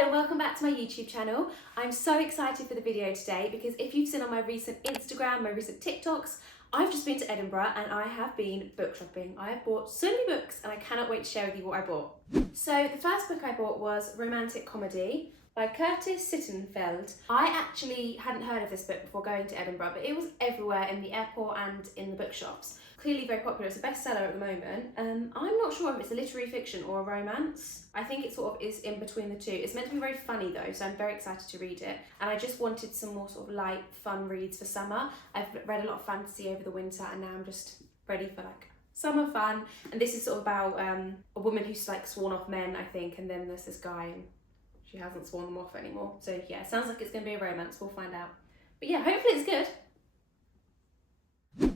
Hello and welcome back to my YouTube channel. I'm so excited for the video today because if you've seen on my recent Instagram, my recent TikToks, I've just been to Edinburgh and I have been book shopping. I have bought so many books and I cannot wait to share with you what I bought. So the first book I bought was Romantic Comedy by Curtis Sittenfeld. I actually hadn't heard of this book before going to Edinburgh, but it was everywhere in the airport and in the bookshops. Clearly very popular, it's a bestseller at the moment. I'm not sure if it's a literary fiction or a romance. I think it sort of is in between the two. It's meant to be very funny though, so I'm very excited to read it. And I just wanted some more sort of light, fun reads for summer. I've read a lot of fantasy over the winter and now I'm just ready for like summer fun. And this is sort of about a woman who's like sworn off men, I think, and then there's this guy and she hasn't sworn them off anymore. So yeah, sounds like it's gonna be a romance, we'll find out. But yeah, hopefully it's good.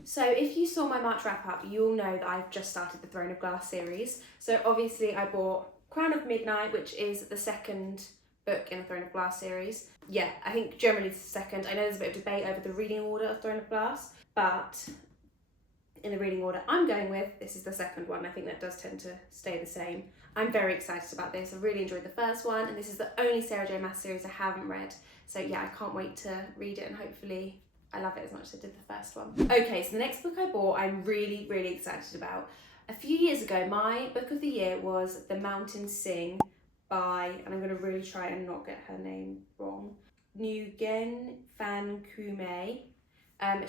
So if you saw my March wrap up, you'll know that I've just started the Throne of Glass series. So obviously I bought Crown of Midnight, which is the second book in the Throne of Glass series. Yeah, I think generally it's the second. I know there's a bit of debate over the reading order of Throne of Glass, but in the reading order I'm going with, this is the second one. I think that does tend to stay the same. I'm very excited about this. I really enjoyed the first one, and this is the only Sarah J Maas series I haven't read. So yeah, I can't wait to read it and hopefully I love it as much as I did the first one. Okay, so the next book I bought, I'm really, really excited about. A few years ago, my book of the year was The Mountains Sing by, and I'm gonna really try and not get her name wrong, Nguyen Van Kume.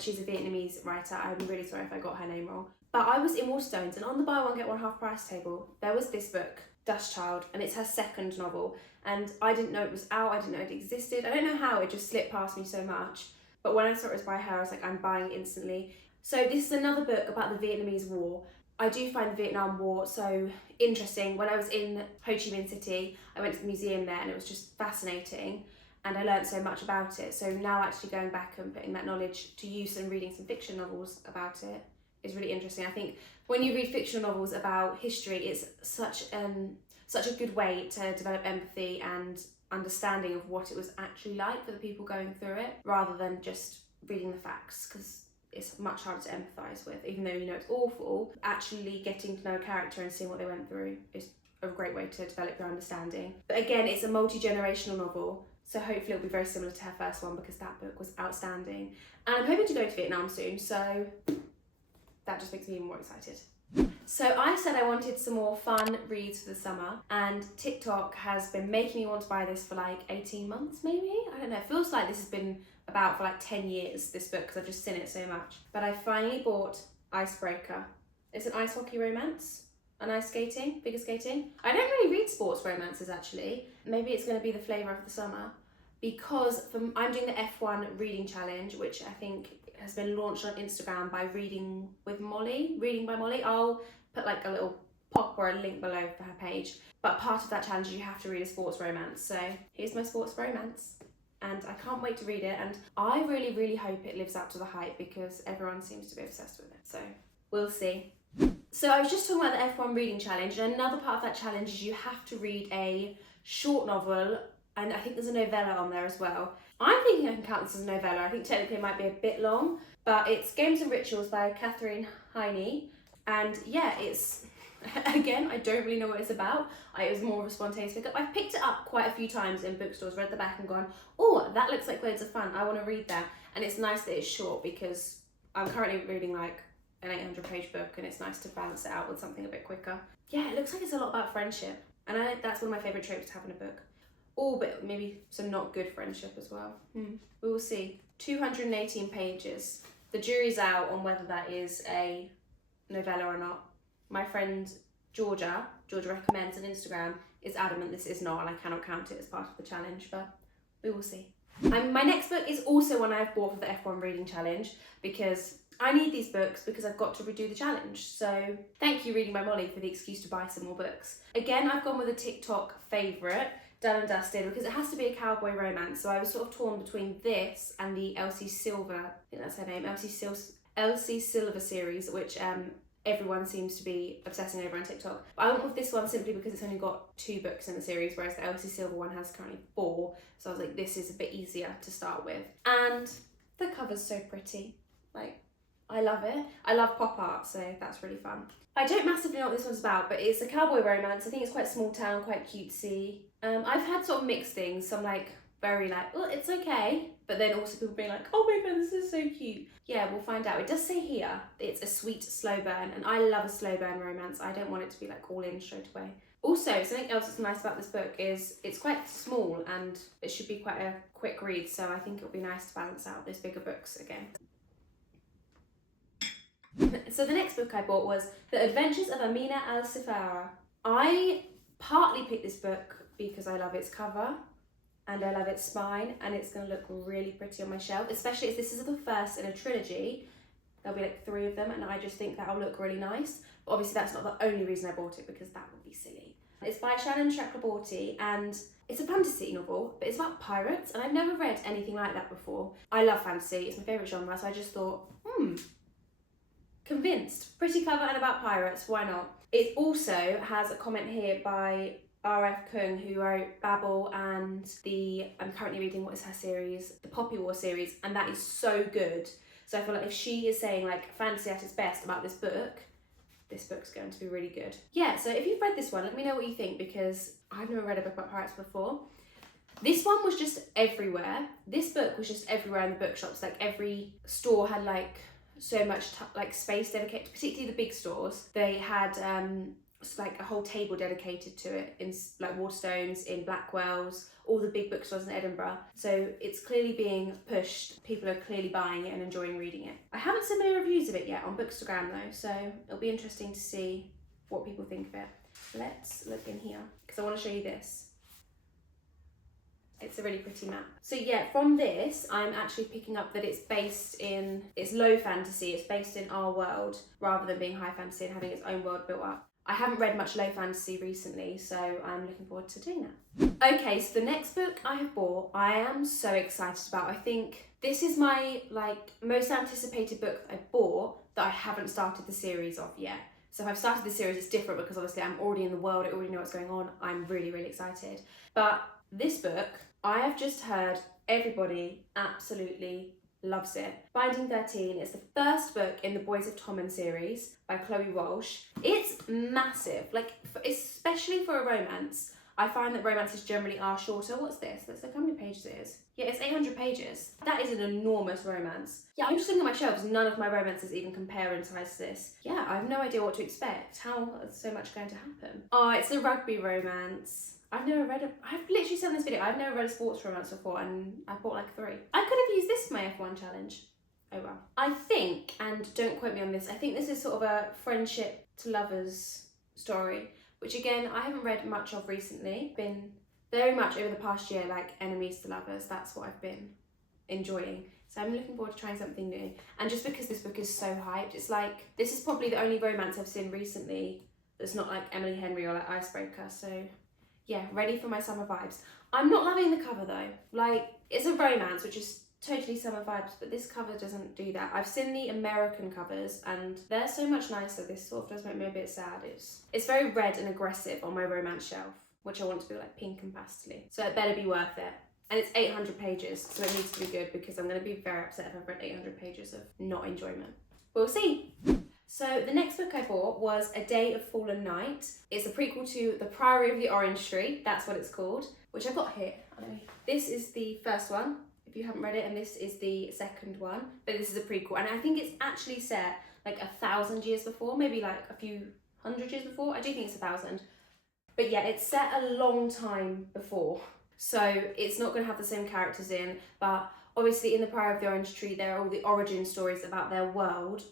She's a Vietnamese writer. I'm really sorry if I got her name wrong. But I was in Waterstones and on the buy one get one half price table, there was this book, Dust Child, and it's her second novel. And I didn't know it was out, I didn't know it existed. I don't know how, it just slipped past me so much. But when I saw it was by her, I was like, I'm buying it instantly. So this is another book about the Vietnamese War. I do find the Vietnam War so interesting. When I was in Ho Chi Minh City, I went to the museum there and it was just fascinating. And I learned so much about it. So now actually going back and putting that knowledge to use and reading some fiction novels about it is really interesting. I think when you read fictional novels about history, it's such a good way to develop empathy and understanding of what it was actually like for the people going through it, rather than just reading the facts, because it's much harder to empathise with. Even though you know it's awful, actually getting to know a character and seeing what they went through is a great way to develop your understanding. But again, it's a multi-generational novel, so hopefully it'll be very similar to her first one because that book was outstanding. And I'm hoping to go to Vietnam soon, so that just makes me even more excited. So I said I wanted some more fun reads for the summer, and TikTok has been making me want to buy this for like 18 months maybe? I don't know, it feels like this has been about for like 10 years, this book, because I've just seen it so much. But I finally bought Icebreaker. It's an ice hockey romance, and ice skating, figure skating. I don't really read sports romances actually. Maybe it's going to be the flavour of the summer, because I'm doing the F1 reading challenge, which I think has been launched on Instagram by Reading by Molly. I'll put like a little pop or a link below for her page. But part of that challenge, you have to read a sports romance. So here's my sports romance. And I can't wait to read it. And I really, really hope it lives up to the hype because everyone seems to be obsessed with it. So we'll see. So I was just talking about the F1 reading challenge. And another part of that challenge is you have to read a short novel. And I think there's a novella on there as well. I'm thinking I can count this as a novella. I think technically it might be a bit long, but it's Games and Rituals by Catherine Heine. And yeah, it's, again, I don't really know what it's about. It was more of a spontaneous pickup. I've picked it up quite a few times in bookstores, read the back and gone, oh, that looks like loads of fun. I want to read that. And it's nice that it's short because I'm currently reading like an 800-page book and it's nice to balance it out with something a bit quicker. Yeah, it looks like it's a lot about friendship. And that's one of my favourite tropes to have in a book. Oh, but maybe some not good friendship as well. We will see. 218 pages. The jury's out on whether that is a novella or not. My friend Georgia recommends on Instagram, is adamant this is not, and I cannot count it as part of the challenge, but we will see. My next book is also one I've bought for the F1 reading challenge because I need these books because I've got to redo the challenge. So thank you, Reading by Molly, for the excuse to buy some more books. Again, I've gone with a TikTok favourite, Done and Dusted, because it has to be a cowboy romance. So I was sort of torn between this and the Elsie Silver, I think that's her name, Elsie Silver series, which everyone seems to be obsessing over on TikTok. But I went with this one simply because it's only got 2 books in the series, whereas the Elsie Silver one has currently 4. So I was like, this is a bit easier to start with. And the cover's so pretty. Like, I love it. I love pop art, so that's really fun. I don't massively know what this one's about, but it's a cowboy romance. I think it's quite small town, quite cutesy. I've had sort of mixed things. Some like very like, well, it's okay, but then also people being like, oh my god, this is so cute. Yeah, we'll find out. It does say here it's a sweet slow burn, and I love a slow burn romance. I don't want it to be like all in straight away. Also, something else that's nice about this book is it's quite small and it should be quite a quick read, so I think it'll be nice to balance out those bigger books again. So the next book I bought was The Adventures of Amina al-Sifara. I partly picked this book because I love its cover and I love its spine, and it's going to look really pretty on my shelf, especially as this is the first in a trilogy. There'll be like 3 of them, and I just think that'll look really nice. But obviously that's not the only reason I bought it, because that would be silly. It's by Shannon Chakraborty, and it's a fantasy novel, but it's about pirates, and I've never read anything like that before. I love fantasy, it's my favourite genre, so I just thought, convinced. Pretty cover and about pirates, why not? It also has a comment here by R.F. Kung, who wrote Babel and I'm currently reading, what is her series? The Poppy War series, and that is so good. So I feel like if she is saying like fantasy at its best about this book's going to be really good. Yeah, so if you've read this one, let me know what you think, because I've never read a book about pirates before. This one was just everywhere. This book was just everywhere in the bookshops. Like every store had like so much like space dedicated, particularly the big stores. They had like a whole table dedicated to it in like Waterstones, in Blackwell's, all the big bookstores in Edinburgh. So it's clearly being pushed. People are clearly buying it and enjoying reading it. I haven't seen many reviews of it yet on Bookstagram though, so it'll be interesting to see what people think of it. Let's look in here, because I want to show you this. It's a really pretty map. So yeah, from this, I'm actually picking up that it's low fantasy, it's based in our world, rather than being high fantasy and having its own world built up. I haven't read much low fantasy recently, so I'm looking forward to doing that. Okay, so the next book I have bought, I am so excited about. I think this is my most anticipated book I bought that I haven't started the series of yet. So if I've started the series, it's different because obviously I'm already in the world, I already know what's going on. I'm really, really excited. But this book, I have just heard everybody absolutely loves it. Binding 13 is the first book in the Boys of Tommen series by Chloe Walsh. It's massive, especially for a romance. I find that romances generally are shorter. What's this? Let's look how many pages it is. Yeah, it's 800 pages. That is an enormous romance. Yeah, I'm just looking at my shelves. None of my romances even compare in size to this. Yeah, I have no idea what to expect. How is so much going to happen? Oh, it's a rugby romance. I've literally said in this video, I've never read a sports romance before, and I bought like 3. I could have used this for my F1 challenge. Oh well. I think, and don't quote me on this, I think this is sort of a friendship to lovers story, which again, I haven't read much of recently. Been very much over the past year, like enemies to lovers, that's what I've been enjoying. So I'm looking forward to trying something new. And just because this book is so hyped, it's like, this is probably the only romance I've seen recently that's not like Emily Henry or like Icebreaker, so yeah, ready for my summer vibes. I'm not loving the cover though. It's a romance, which is totally summer vibes, but this cover doesn't do that. I've seen the American covers and they're so much nicer. This sort of does make me a bit sad. It's very red and aggressive on my romance shelf, which I want to be like pink and pastely. So it better be worth it. And it's 800 pages, so it needs to be good, because I'm going to be very upset if I've read 800 pages of not enjoyment. We'll see. So the next book I bought was A Day of Fallen Night. It's a prequel to The Priory of the Orange Tree, that's what it's called, which I've got here. This is the first one, if you haven't read it, and this is the second one, but this is a prequel, and I think it's actually set like 1,000 years before, maybe like a few hundred years before. I do think it's 1,000. But yeah, it's set a long time before, so it's not going to have the same characters in, but obviously in The Priory of the Orange Tree, there are all the origin stories about their world,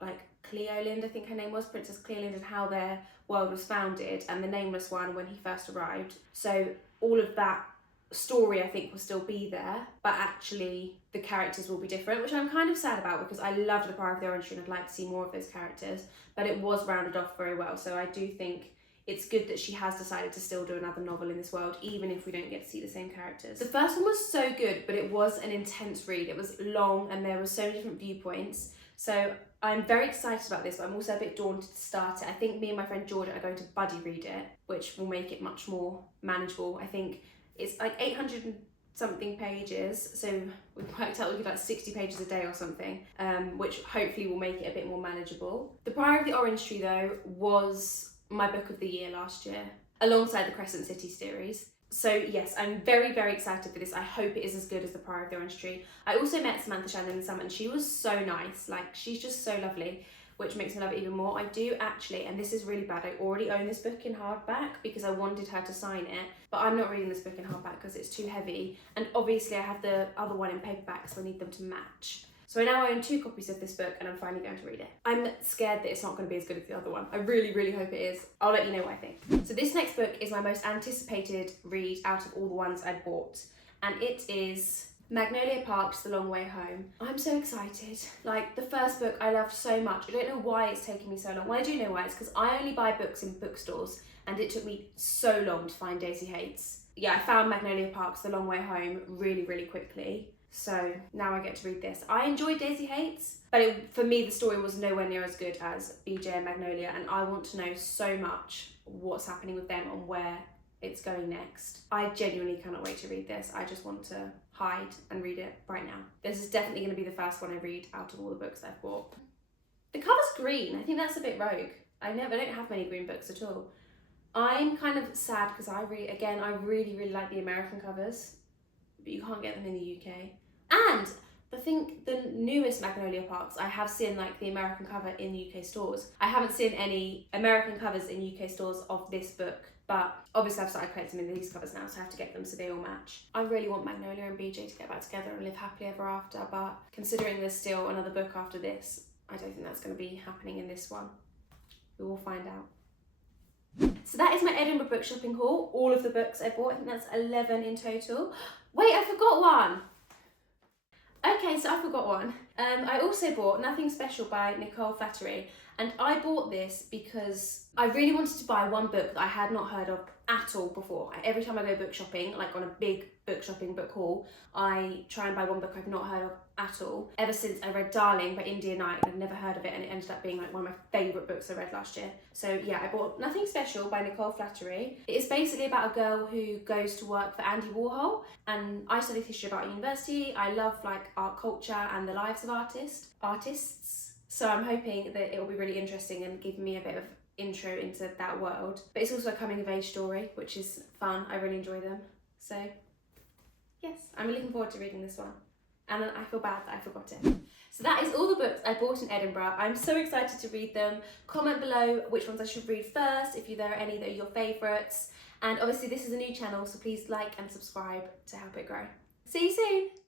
like Cleolind, I think her name was, Princess Cleolind, and how their world was founded, and the Nameless One when he first arrived. So all of that story I think will still be there, but actually the characters will be different, which I'm kind of sad about, because I loved The Priory of the Orange Tree and I'd like to see more of those characters, but it was rounded off very well. So I do think it's good that she has decided to still do another novel in this world, even if we don't get to see the same characters. The first one was so good, but it was an intense read. It was long and there were so many different viewpoints. So I'm very excited about this, but I'm also a bit daunted to start it. I think me and my friend Georgia are going to buddy read it, which will make it much more manageable. I think it's like 800 something pages, so we worked out we could like 60 pages a day or something, which hopefully will make it a bit more manageable. The Priory of the Orange Tree though was my book of the year last year, alongside the Crescent City series. So yes, I'm very, very excited for this. I hope it is as good as the Priory of the Orange Tree. I also met Samantha Shannon in the summer and she was so nice, like she's just so lovely, which makes me love it even more. I do actually, and this is really bad, I already own this book in hardback because I wanted her to sign it, but I'm not reading this book in hardback because it's too heavy. And obviously I have the other one in paperback, so I need them to match. So I now own 2 copies of this book and I'm finally going to read it. I'm scared that it's not going to be as good as the other one. I really, really hope it is. I'll let you know what I think. So this next book is my most anticipated read out of all the ones I've bought. And it is Magnolia Park's The Long Way Home. I'm so excited. Like, the first book I loved so much. I don't know why it's taken me so long. Well, I do know why. It's because I only buy books in bookstores and it took me so long to find Daisy Hates. Yeah, I found Magnolia Park's The Long Way Home really, really quickly. So now I get to read this. I enjoyed Daisy Hates, but for me the story was nowhere near as good as BJ and Magnolia, and I want to know so much what's happening with them and where it's going next. I genuinely cannot wait to read this. I just want to hide and read it right now. This is definitely going to be the first one I read out of all the books I've bought. The cover's green. I think that's a bit rogue. I don't have many green books at all. I'm kind of sad because I really, really like the American covers, but you can't get them in the UK. And the newest Magnolia Parks, I have seen like the American cover in UK stores. I haven't seen any American covers in UK stores of this book, but obviously I've started collecting them in these covers now, so I have to get them so they all match. I really want Magnolia and BJ to get back together and live happily ever after, but considering there's still another book after this, I don't think that's going to be happening in this one. We will find out. So that is my Edinburgh book shopping haul, all of the books I bought. I think that's 11 in total. Wait, I forgot one. Okay, so I forgot one. I also bought Nothing Special by Nicole Flattery, and I bought this because I really wanted to buy one book that I had not heard of at all before. Every time I go book shopping, like on a big book shopping book haul, I try and buy one book I've not heard of at all. Ever since I read Darling by India Knight, I'd never heard of it, and it ended up being like one of my favourite books I read last year. So yeah, I bought Nothing Special by Nicole Flattery. It is basically about a girl who goes to work for Andy Warhol, and I studied history at university. I love like art culture and the lives of artists. So I'm hoping that it will be really interesting and give me a bit of intro into that world. But it's also a coming of age story, which is fun. I really enjoy them. So yes, I'm looking forward to reading this one. And I feel bad that I forgot it. So that is all the books I bought in Edinburgh. I'm so excited to read them. Comment below which ones I should read first, if there are any that are your favourites. And obviously this is a new channel, so please like and subscribe to help it grow. See you soon!